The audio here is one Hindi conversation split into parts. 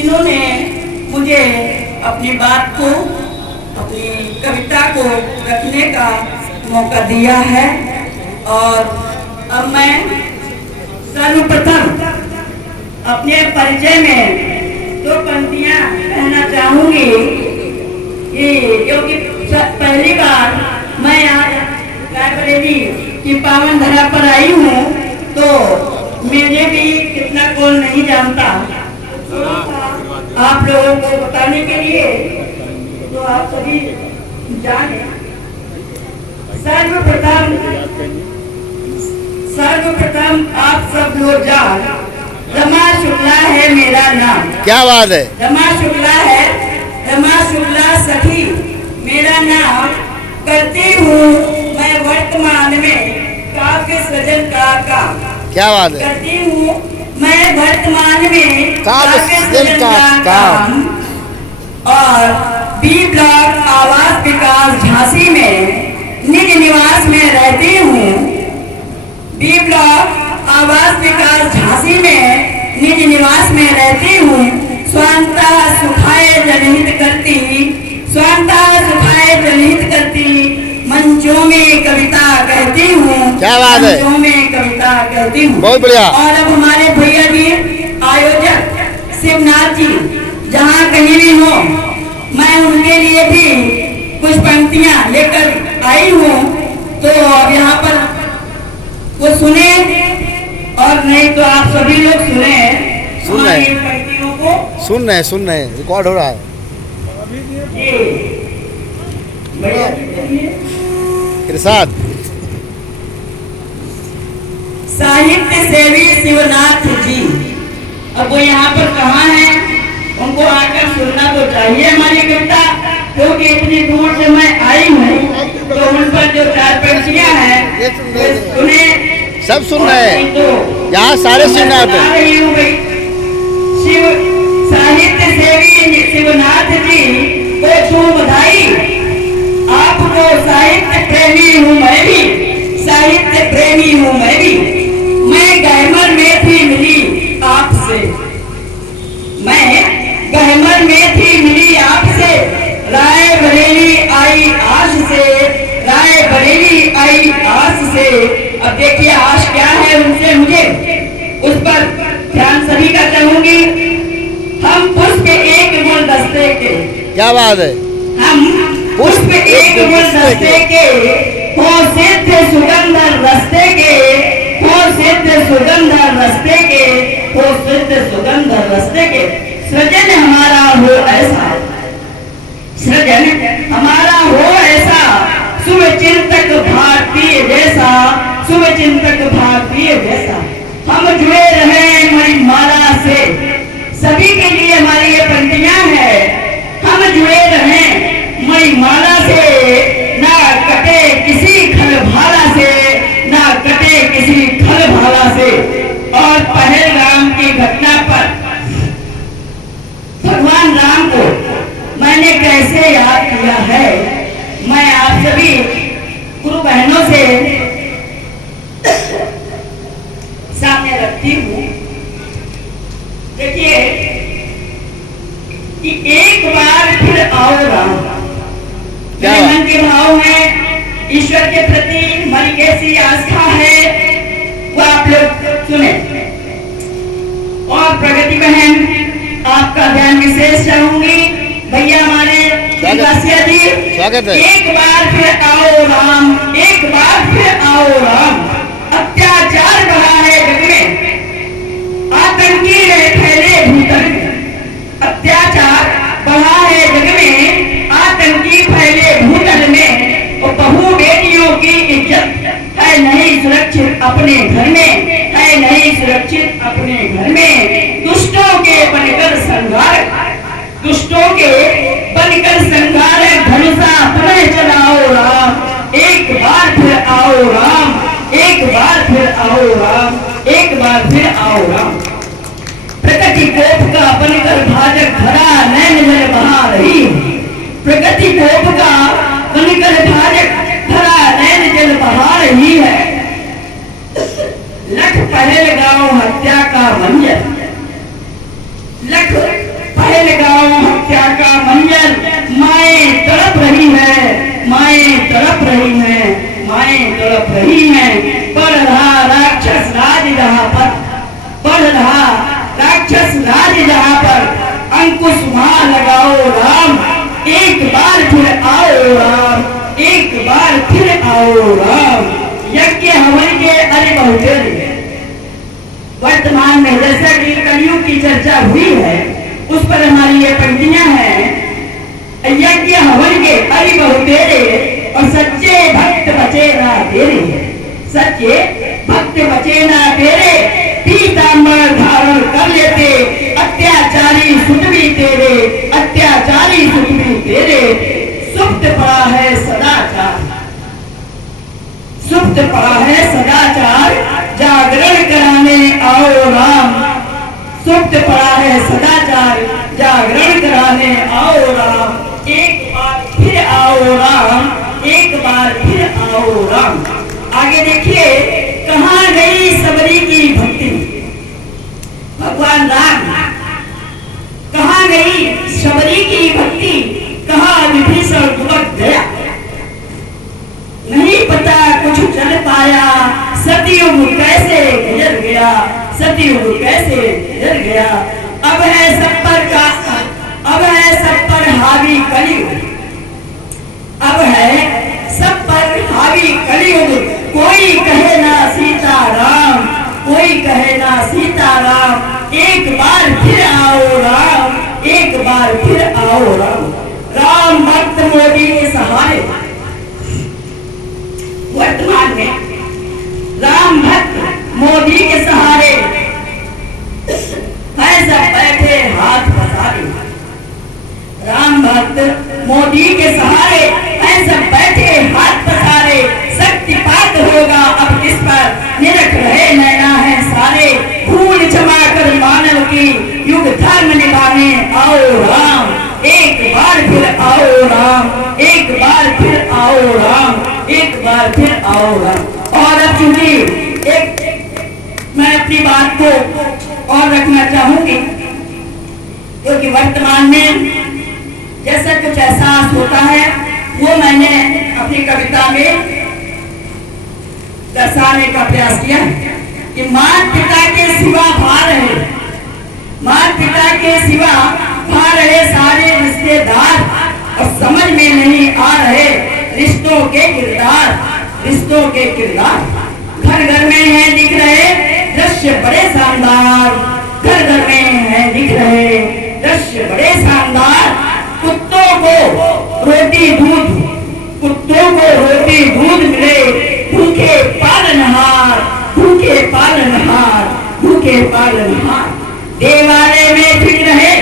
जिन्होंने मुझे अपनी बात को, अपनी कविता को रखने का मौका दिया है। और अब मैं सर्वप्रथम अपने परिचय में दो पंक्तियां कहना चाहूंगी क्योंकि पहली बार मैं आज रायबरेली की पावन धरा पर आई हूँ, तो मुझे भी कितना कौन नहीं जानता। आप लोगों को बताने के लिए तो आप सभी जाने। सर्वप्रथम आप सब लोग जान, रमा शुक्ला है मेरा नाम। क्या बात है। रमा शुक्ला है, रमा शुक्ला सखी मेरा नाम। करती हूँ मैं वर्तमान में काव्य सृजन का काम। क्या बात है। करती हूँ मैं वर्तमान में काव्य सृजन का काम। और बी ब्लॉक आवास विकास झांसी में निज निवास में रहती हूँ। बी ब्लॉक आवास विकास झांसी में निज निवास में रहती हूँ। स्वांतः सुखाय जनहित करती, स्वांतः सुखाय जनहित करती, मंचों में कविता कहती हूँ। क्या बात है। मंचों में कविता कहती हूँ। बहुत बढ़िया। और अब हमारे भैया जी आयोजक शिवनाथ जी जहाँ कहीं भी हो, मैं उनके लिए भी कुछ पंक्तियां लेकर आई हूँ। तो अब यहाँ पर वो सुने, और नहीं तो आप सभी लोग सुने हमारी पंक्तियों को। सुन रहे हैं, रिकॉर्ड हो रहा है। इरशाद। साहित्य सेवी शिवनाथ जी, अब वो यहाँ पर कहाँ हैं, उनको आकर सुनना तो चाहिए हमारी कविता, क्योंकि इतनी दूर से मैं आई हूँ। तो उन पर जो चार पंक्तियां हैं उन्हें सब सुन रहे हैं, तो यहाँ सारे शिवनाथ हैं। शिव साहित्य सेवी शिवनाथ जी को छू बधाई, आपको साहित्य प्रेमी हूँ मैं भी, साहित्य प्रेमी हूँ मैं भी। मैं गहमर में थी मिली आपसे, मैं गहमर में थी मिली आपसे, राय बरेली आई आश से, राय बरेली आई आश से। अब देखिए आश क्या है उनसे मुझे, उस पर ध्यान सभी का चाहूंगी। हम पुष्प एक गुलदस्ते के। क्या बात है। हम पुष्प एक गुलदस्ते के, हो सिद्ध सुगंध रस्ते के, हो सिद्ध सुगंध रस्ते के, हो सिद्ध सुगंध रस्ते के। सृजन हमारा हो ऐसा, सृजन हमारा हो ऐसा, शुभ चिंतक भारतीय जैसा, शुभ चिंतक भारतीय जैसा। हम जुड़े रहे मणिमाला से, सभी के लिए हमारी ये पंक्तियां हैं। हम जुड़े रहे मणिमाला से, ना कटे किसी खलभाला से, ना कटे किसी खलभाला से। और पहलगाम की घटना पर भगवान राम को मैंने कैसे याद किया है, मैं आप सभी गुरु बहनों से सामने रखती हूँ। देखिए कि एक बार फिर आओ राम, मेरे मन के भाव में ईश्वर के प्रति मन कैसी आस्था है वो आप लोग सुने। और प्रगति बहन आपका ध्यान विशेष चाहूंगी, भैया हमारे जी स्वागत है। एक बार फिर आओ राम, एक बार फिर आओ राम। अत्याचार बढ़ा है जग में, आतंकी है फैले भूतल में। अत्याचार बढ़ा है जग में, आतंकी फैले भूतल में। और बहू बेटियों की इज्जत है नहीं सुरक्षित अपने घर में, है नहीं सुरक्षित अपने घर में। दुष्टों के बनकर संघार, दुष्टों के बनकर संघार, धनुषा तले चलाओ राम। एक बार फिर आओ राम, एक बार फिर आओ राम, एक बार फिर आओ राम। प्रकृति कोप का बनकर भाजक धरा नैन जल बहा रही, प्रकृति कोप का बनकर भाजक धरा नैन जल बहा रही है। लख पहलगांव हत्या का मंजर, लख आत्माएं तड़प रही हैं। बढ़ रहा राक्षस राज जहां पर, बढ़ रहा राक्षस राज जहां पर, अंकुश वहां लगाओ राम, एक बार फिर आओ राम, एक बार फिर आओ राम। यज्ञ हवन के अरे बहुतेरे वर्तमान में जैसा कि कलयुग की चर्चा हुई है उस पर हमारी ये पंक्तियां हैं। यज्ञ हवन के अरे बहुतेरे और सच्चे भक्त बचे ना तेरे, सच्चे भक्त बचे ना तेरे, पीतांबर धारण कर लेते अत्याचारी सुत भी तेरे, अत्याचारी सुत भी तेरे। सुप्त पड़ा है सदाचार, सुप्त पड़ा है सदाचार, जागरण कराने आओ राम, सुप्त पड़ा है सदाचार, जागरण कराने आओ राम, एक बार फिर आओ राम, एक बार फिर आओ राम। आगे देखिए कहां गई सबरी की भक्ति, भगवान राम कहां गई सबरी की भक्ति, कहां विभीषण दुबक गया, नहीं पता कुछ चल पाया, सतयुग कैसे गुजर गया, सतयुग कैसे गुजर गया। अब है सब पर का, अब है सब पर हावी कलयुग, अब है सब पर हावी कलयुग, कोई कहे ना सीताराम, कोई कहे ना सीताराम, एक बार फिर आओ राम, एक बार फिर आओ राम। राम भक्त मोदी के सहारे वर्तमान में, राम भक्त मोदी के सहारे है सब बैठे हाथ पसारे, राम भक्त मोदी के सहारे है सब बैठे हाथ पसारे। शक्तिपात होगा अब किस पर, निरख रहे नैना है सारे, भूल क्षमा कर मानव की युग धर्म निभाने आओ राम, एक बार फिर आओ राम, एक बार फिर आओ राम, एक बार फिर आओ राम। और अब चूंकि एक मैं अपनी बात को और रखना चाहूंगी क्योंकि वर्तमान में जैसा कुछ एहसास होता है वो मैंने अपनी कविता में दर्शाने का प्रयास किया कि माता पिता के सिवा भार है, माता पिता के सिवा भार रहे सारे रिश्तेदार, और समझ में नहीं आ रहे रिश्तों के किरदार, रिश्तों के किरदार। घर घर में है दिख रहे दृश्य बड़े शानदार, घर घर में है दिख रहे दृश्य बड़े शानदार। कुत्तों को रोटी दूध, कुत्तों को रोटी दूध मिले, भूखे पालनहार, भूखे पालनहार, भूखे पालनहार। देवालय में फिक रहे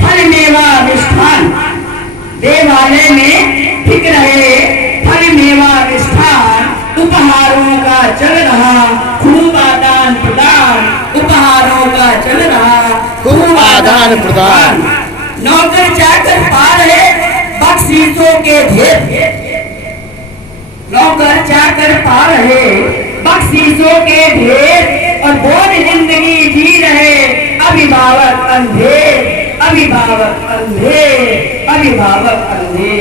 फल मेवा मिष्ठान, देवालय में फिक रहे फल मेवा मिष्ठान। उपहारों का चल रहा खूब आदान प्रदान, उपहारों का चल रहा खूब आदान प्रदान। नौकर चाकर पा रहे बख्शीशों के ढेर, नौकर चाकर पा रहे बख्शीशों के ढेर, और बोझ जिंदगी जी रहे अभिभावक अंधे, अभिभावक अंधे, अभिभावक अंधे।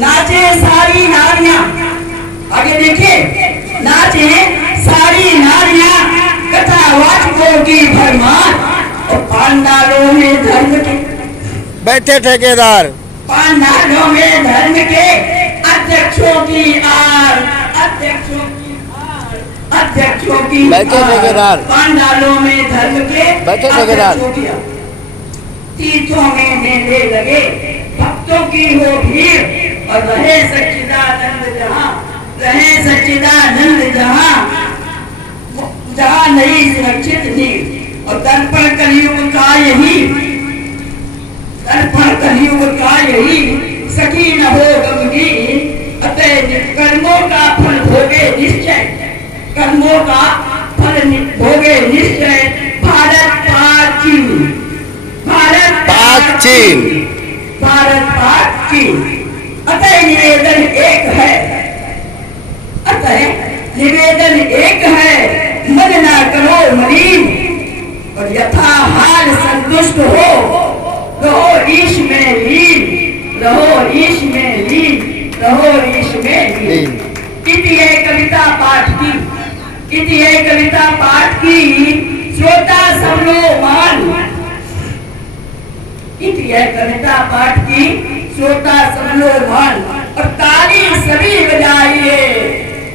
नाचे सारी नारियां, आगे देखिए, नाचे सारी नारियां कथावाचकों की भरमार, और पांडालों में धर्म के बैठे ठेकेदार, पांडालों में धर्म के अध्यक्षों की आर, अध्यक्षों की आर, अध्यक्षों की बैठे ठेकेदार, पांडालों में धर्म के बैठे ठेकेदार। तीर्थों में मेले लगे भक्तों की हो भीड़, और रहे सच्चिदानंद जहां, रहे सच्चिदानंद जहां, जहां नहीं सुरक्षित नीड़। और दर्पण कलयुग का यही, दर्पण कलयुग का यही, सखी न हो गमगीन, अतः कर्मों का फल भोगे निश्चय, कर्मों का फल भोगे निश्चय। भारत पाक चीन, भारत पाक चीन, भारत पाक चीन। अतः निवेदन एक है, अतः निवेदन एक है, मन ना करो मलिन, और यथा हाल संतुष्ट हो, रहो ईश में लीन, रहो ईश में लीन, रहो ईश में लीन। इति है कविता पाठ की, इति है कविता पाठ की श्रोता सब लोग मान, इति है कविता पाठ की श्रोता सब लोग मान, और ताली सभी बजाइए,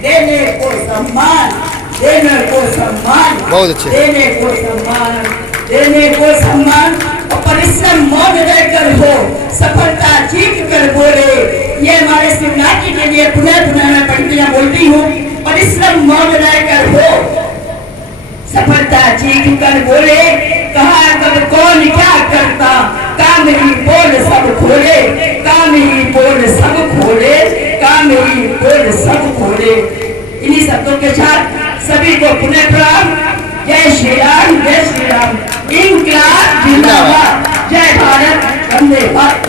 देने को सम्मान, देने को सम्मान, बहुत अच्छे। देने को सम्मान, देने को सम्मान, और परिश्रम मौन रहकर हो, सफलता चीख कर बोले। ये हमारे शिवरात्रि के लिए पुनः पुनः मैं पंक्तियां बोलती हूँ। परिश्रम मौन रहकर हो, सफलता चीख कर बोले। कहा कब कौन क्या करता, काम ही बोल सब खोले, काम ही बोल सब खोले, काम ही बोल सब खोले। इन्हीं शब्दों के साथ सभी को पुनः प्रणाम। जय श्री राम, जय श्री राम। इनकलाब जिंदाबाद, जय भारत, वंदे भारत।